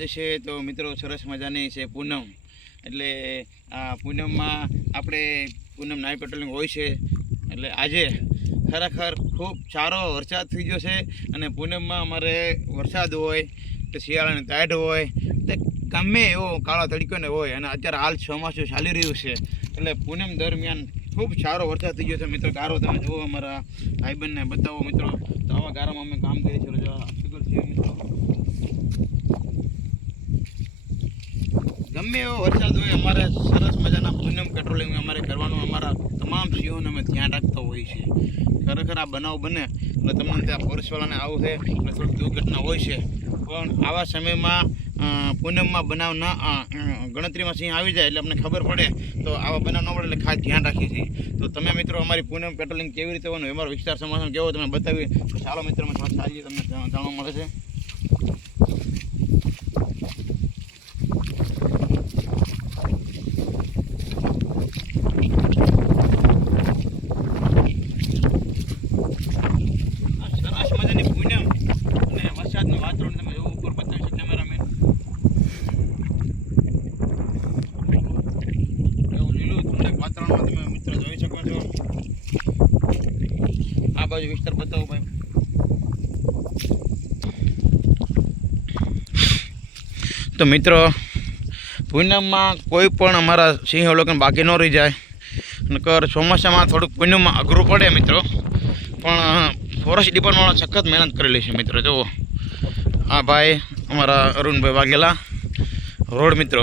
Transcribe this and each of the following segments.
વિસ્તારમાં જશે તો મિત્રો સરસ મજાની છે પૂનમ, એટલે આ પૂનમમાં આપણે પૂનમ નાઇટ પેટ્રોલિંગ હોય છે. એટલે આજે ખરેખર ખૂબ સારો વરસાદ થઈ ગયો છે અને પૂનમમાં અમારે વરસાદ હોય કે શિયાળાની ટાઈડ હોય તે ગમે એવો કાળો તડકો ને હોય, અને અત્યારે હાલ ચોમાસું ચાલી રહ્યું છે એટલે પૂનમ દરમિયાન ખૂબ સારો વરસાદ થઈ ગયો છે મિત્રો. ગારો તમે જુઓ, અમારા ભાઈબંધને બતાવો મિત્રો. તો આવા ગારામાં અમે કામ કરીએ છીએ. મિત્રો ગમે એવો વરસાદ હોય અમારે સરસ મજાના પૂનમ પેટ્રોલિંગ અમારે કરવાનું, અમારા તમામ સિંહોને અમે ધ્યાન રાખતા હોઈએ છીએ. ખરેખર આ બનાવ બને એટલે તમને ત્યાં પોલીસવાળાને આવું છે એટલે થોડીક દુર્ઘટના હોય છે, પણ આવા સમયમાં પૂનમમાં બનાવ ગણતરીમાં સિંહ આવી જાય એટલે અમને ખબર પડે તો આવા બનાવ ન પડે એટલે ખાસ ધ્યાન રાખીએ છીએ. તો તમે મિત્રો અમારી પૂનમ પેટ્રોલિંગ કેવી રીતે હોવાનું, અમારો વિસ્તાર સમાધાન કેવો તમે બતાવી તો ચાલો મિત્રો અમે થોડા ચાલીએ, તમને જાણવા મળે છે. સરસ મજાની પૂનમ અને વરસાદનું વાતાવરણ તમે જોવું ઉપર બતાવી શકો કેમેરામેન. એવું લીલું ઠંડક વાતાવરણમાં તમે મિત્રો જોઈ શકો છો. આ બાજુ વિસ્તાર બતાવો ભાઈ. તો મિત્રો પૂનમમાં કોઈ પણ અમારા સિંહ અવલોકન બાકી ન રહી જાય. નકર ચોમાસામાં થોડુંક પૂનમમાં અઘરું પડે મિત્રો, પણ ફોરેસ્ટ ડિપાર્ટમેન્ટમાં સખત મહેનત કરેલી છે મિત્રો. જુઓ આ ભાઈ અમારા અરુણભાઈ વાઘેલા રોડ મિત્રો,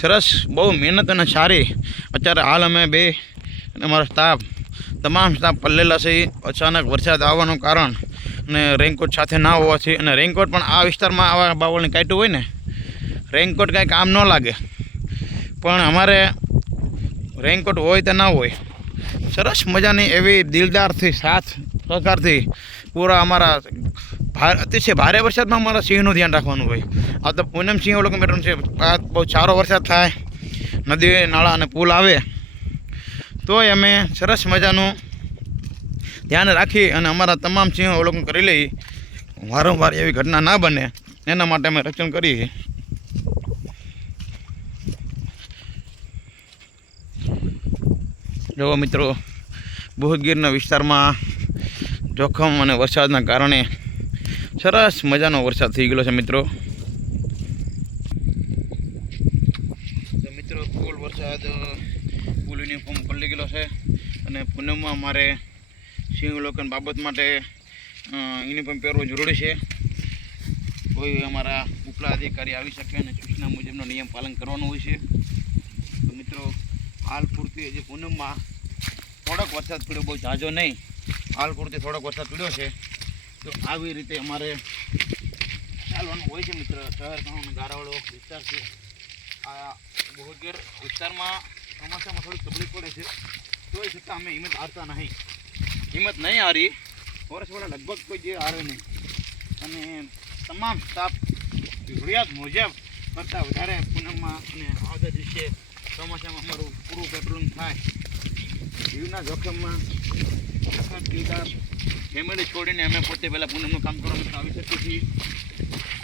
સરસ બહુ મહેનત અને સારી. અત્યારે હાલ અમે બે અને અમારો તમામ સ્ટાફ પલ્લેલા છે. અચાનક વરસાદ આવવાનું કારણ અને રેઇનકોટ સાથે ના હોવાથી, અને રેઇનકોટ પણ આ વિસ્તારમાં આવા બાવળની કાઢ્યું હોય ને રેઇનકોટ કાંઈ કામ ન લાગે, પણ અમારે રેઇનકોટ હોય તો ના હોય. સરસ મજાની એવી દિલદારથી સાથ સહકારથી પૂરા અમારા અતિશય ભારે વરસાદમાં અમારા સિંહનું ધ્યાન રાખવાનું હોય. આ તો પૂનમ સિંહ લોકો બેઠું છે. બહુ સારો વરસાદ થાય, નદી નાળા અને પુલ આવે તોય અમે સરસ મજાનું ધ્યાન રાખી અને અમારા તમામ સિંહો અવલોકન કરી લઈએ. વારંવાર એવી ઘટના ના બને એના માટે અમે રક્ષણ કરીએ. જો મિત્રો બહુતગીરના વિસ્તારમાં જોખમ અને વરસાદના કારણે સરસ મજાનો વરસાદ થઈ ગયેલો છે મિત્રો. તો મિત્રો ફૂલ વરસાદ ફૂલ યુનિફોર્મ પલળી ગયેલો છે, અને પૂનમમાં અમારે સિંહ અવલોકન બાબત માટે યુનિફોર્મ પહેરવું જરૂરી છે. કોઈ અમારા ઉપલા અધિકારી આવી શકે અને સૂચના મુજબનો નિયમ પાલન કરવાનું હોય છે. તો મિત્રો હાલ પૂરતી હજી પૂનમમાં થોડોક વરસાદ પડ્યો, બહુ ઝાઝો નહીં, હાલ પૂરતી થોડોક વરસાદ પડ્યો છે. તો આવી રીતે અમારે ચાલવાનું હોય છે મિત્ર. શહેર ગારાવાળો વિસ્તાર છે. આ બહુગીર વિસ્તારમાં ચોમાસામાં થોડીક તકલીફ પડે છે, તોય છતાં અમે હિંમત હારતા નહીં. હિંમત નહીં હારી, ફોરેસ્ટવાળા લગભગ કોઈ જે હારે નહીં, અને તમામ સ્ટાફ જરૂરિયાત મુજબ કરતાં વધારે પૂનમમાં અને આવતા દિવસે ચોમાસામાં અમારું પૂરું પેટ્રોલિંગ થાય. જીવના જોખમમાં દિલદાર ફેમિલી છોડીને અમે પોતે પહેલાં પૂનમનું કામ કરવા આવી શકીએ છીએ.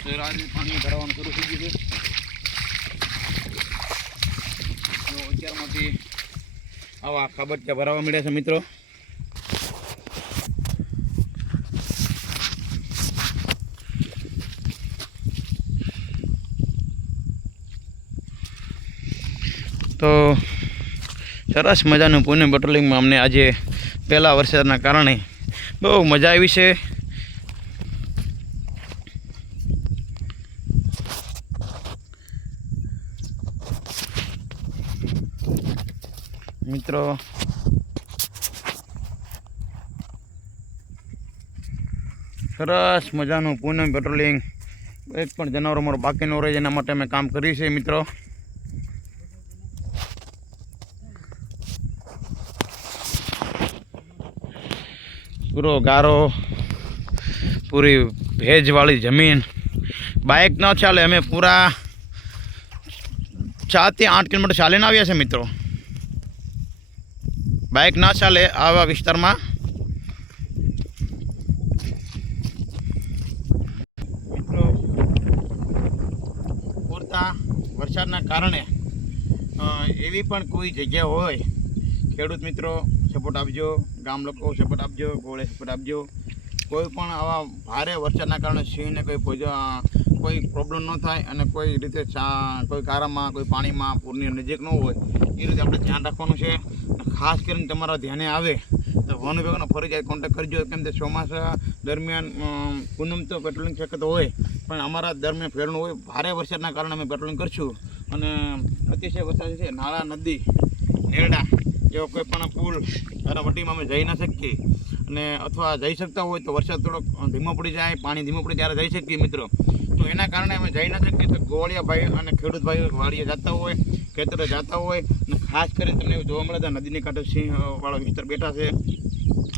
તો આજે પાણી ભરાવાનું શરૂ થઈ ગયું છે. તો અત્યારમાંથી આવા ખાબચિયા ભરાવા મળ્યા છે મિત્રો. તો સરસ મજાનું પૂનમ પેટ્રોલિંગમાં અમને આજે પહેલાં વરસાદના કારણે બહુ મજા આવી છે. મિત્રો સરસ મજાનું પૂનમ પેટ્રોલિંગ, એક પણ જનાવર અમારો બાકી ન રહે એના માટે અમે કામ કરીએ છીએ મિત્રો. પૂરો ગારો, પૂરી ભેજવાળી જમીન, બાઇક ન ચાલે. અમે પૂરા 7 થી 8 કિલોમીટર ચાલીને આવ્યા છે મિત્રો. બાઇક ના ચાલે આવા વિસ્તારમાં. મિત્રો છતાં વરસાદના કારણે એવી પણ કોઈ જગ્યા હોય, ખેડૂત મિત્રો સપોર્ટ આપજો, ગામ લોકો સપોર્ટ આપજો, ગોળે સપોર્ટ આપજો. કોઈ પણ આવા ભારે વરસાદના કારણે સિંહને કોઈ પ્રોબ્લેમ ન થાય અને કોઈ રીતે કોઈ કારામાં કોઈ પાણીમાં પૂરની નજીક ન હોય એ રીતે આપણે ધ્યાન રાખવાનું છે. ખાસ કરીને તમારા ધ્યાને આવે તો વન વિભાગનો ફરજિયાત કોન્ટેક્ટ કરજો, કેમ કે ચોમાસા દરમિયાન પૂનમ તો પેટ્રોલિંગ શક્યતા હોય, પણ અમારા દરમિયાન ફેરનું હોય. ભારે વરસાદના કારણે અમે પેટ્રોલિંગ કરશું અને અતિશય વરસાદ છે, નાળા, નદી, નેરડા જેવો કોઈ પણ પુલ અને વટીમાં અમે જઈ ના શકીએ, અને અથવા જઈ શકતા હોય તો વરસાદ થોડોક ધીમો પડી જાય, પાણી ધીમો પડી ત્યારે જઈ શકીએ મિત્રો. તો એના કારણે અમે જઈ ના શકીએ. તો ગોળિયા ભાઈ અને ખેડૂત ભાઈઓ વાડીએ જતા હોય, ખેતરે જતા હોય, અને ખાસ કરીને તમને એવું જોવા મળે તો નદીની કાંઠે સિંહવાળો વિસ્તાર બેઠા છે,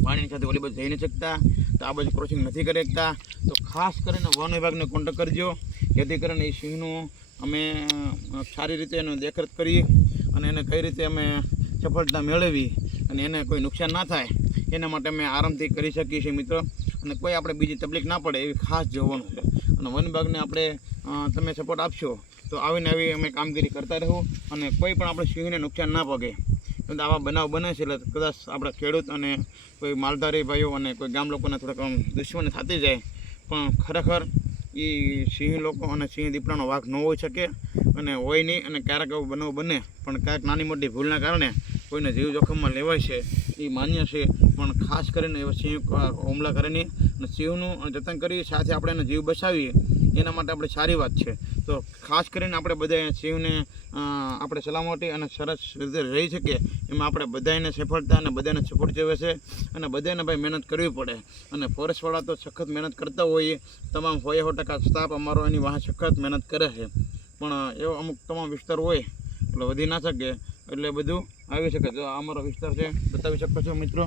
પાણીની સાથે ઓલી બાજુ જઈ નથી શકતા, તો આ બાજુ ક્રોસિંગ નથી કરી શકતા. તો ખાસ કરીને વન વિભાગને કોન્ટેક્ટ કરજો, જેથી કરીને એ સિંહનું અમે સારી રીતે એનું દેખરેખ કરીએ અને એને કઈ રીતે અમે સફળતા મેળવી અને એને કોઈ નુકસાન ના થાય એના માટે અમે આરામથી કરી શકીએ છીએ મિત્રો. અને કોઈ આપણે બીજી તકલીફ ના પડે એવી ખાસ જોવાનું છે. અને વન વિભાગને આપણે તમે સપોર્ટ આપશો તો આવીને આવી અમે કામગીરી કરતા રહું અને કોઈ પણ આપણે સિંહને નુકસાન ના પગે. આવા બનાવ બને છે એટલે કદાચ આપણા ખેડૂત અને કોઈ માલધારી ભાઈઓ અને કોઈ ગામ લોકોને થોડાક દુશ્મની થતી જાય, પણ ખરેખર એ સિંહ લોકો અને સિંહ દીપડાનો વાઘ ન હોઈ શકે અને હોય નહીં. અને ક્યારેક એવું બનાવ બને પણ ક્યારેક નાની મોટી ભૂલના કારણે કોઈને જીવ જોખમમાં લેવાય છે એ માન્ય છે, પણ ખાસ કરીને એવા સિંહ હુમલા કરે નહીં અને સિંહનું જતન કરી સાથે આપણે એનો જીવ બચાવીએ એના માટે આપણે સારી વાત છે. તો ખાસ કરીને આપણે બધા સિંહને આપણે સલામતી અને સરસ રીતે રહી શકીએ એમાં આપણે બધાને સફળતા અને બધાને સપોર્ટ જોઈએ છે અને બધાને ભાઈ મહેનત કરવી પડે. અને ફોરેસ્ટવાળા તો સખત મહેનત કરતા હોઈએ, તમામ 100% સ્ટાફ અમારો એની વાહ સખત મહેનત કરે છે, પણ એવો અમુક તમામ વિસ્તાર હોય એટલે વધી ના શકે, એટલે બધું આવી શકે. તો આ અમારો વિસ્તાર છે, બતાવી શકો છો મિત્રો,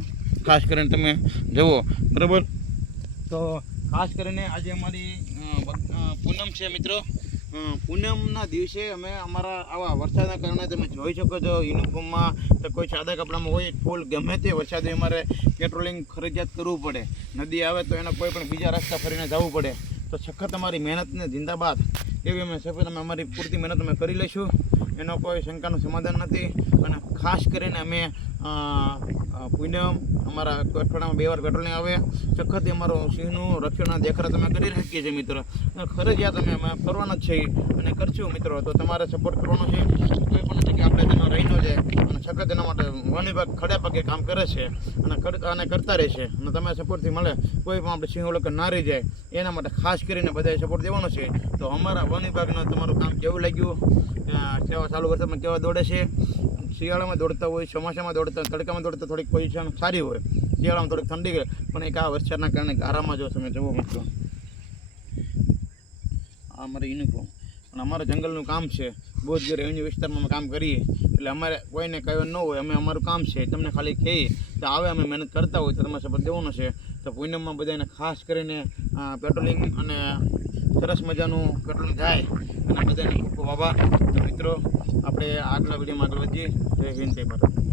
ખાસ કરીને તમે જુઓ બરાબર. તો ખાસ કરીને આજે અમારી પૂનમ છે મિત્રો. પૂનમના દિવસે અમે અમારા આવા વરસાદના કારણે તમે જોઈ શકો છો યુનિફોર્મમાં તો કોઈ સાદા કપડામાં હોય, ફૂલ ગમે તે વરસાદે અમારે પેટ્રોલિંગ ફરજિયાત કરવું પડે. નદી આવે તો એના કોઈ પણ બીજા રસ્તા ફરીને જવું પડે. તો સખત અમારી મહેનતને જિંદાબાદ એવી અમે સફળ અમે અમારી પૂરતી મહેનત અમે કરી લઈશું, એનો કોઈ શંકાનું સમાધાન નથી. અને ખાસ કરીને અમે પૂનમ અમારા અઠવાડિયામાં 2 વાર પેટ્રોલિંગ આવે, સખત અમારો સિંહનું રક્ષણ દેખરેખ અમે કરી શકીએ છીએ મિત્રો. ફરજિયાત અમે કરવાના જ છીએ અને કરશું મિત્રો. તો તમારે સપોર્ટ કરવાનો છે, કોઈ પણ જગ્યાએ આપણે તેનો રહી ન જાય અને સખત એના માટે વન વિભાગ ખડે પગે કામ કરે છે અને કરતા રહેશે. અને તમે સપોર્ટથી મળે કોઈ પણ આપણે સિંહ લોકો ના રહી જાય એના માટે ખાસ કરીને બધાએ સપોર્ટ દેવાનો છે. તો અમારા વન વિભાગનું તમારું કામ કેવું લાગ્યું, કેવા ચાલુ વરસાદમાં કેવા દોડે છે, શિયાળામાં દોડતા હોય, ચોમાસામાં દોડતા, તડકામાં દોડતા થોડીક પોઝિશન સારી હોય, શિયાળામાં થોડીક ઠંડી ગઈ, પણ એક આ વરસાદના કારણે ગારામાં જો તમે જુઓ મિત્રો, આ અમારી યુનિફોર્મ અને અમારા જંગલનું કામ છે, બોધગીર રેવન્યુ વિસ્તારમાં અમે કામ કરીએ એટલે અમારે કોઈને કહેવાનું ન હોય, અમે અમારું કામ છે તમને ખાલી કહીએ તો આવે, અમે મહેનત કરતા હોય તો તમારે સપોર્ટ દેવાનો છે. તો પૂનમમાં બધાને ખાસ કરીને પેટ્રોલિંગ અને સરસ મજાનું પેટ્રોલિંગ થાય અને બધાને ખૂબ ખૂબ આભાર. તો મિત્રો આપણે આગલા વિડીયોમાં આગળ વધીએ. જય હિન્દ, જય ભારત.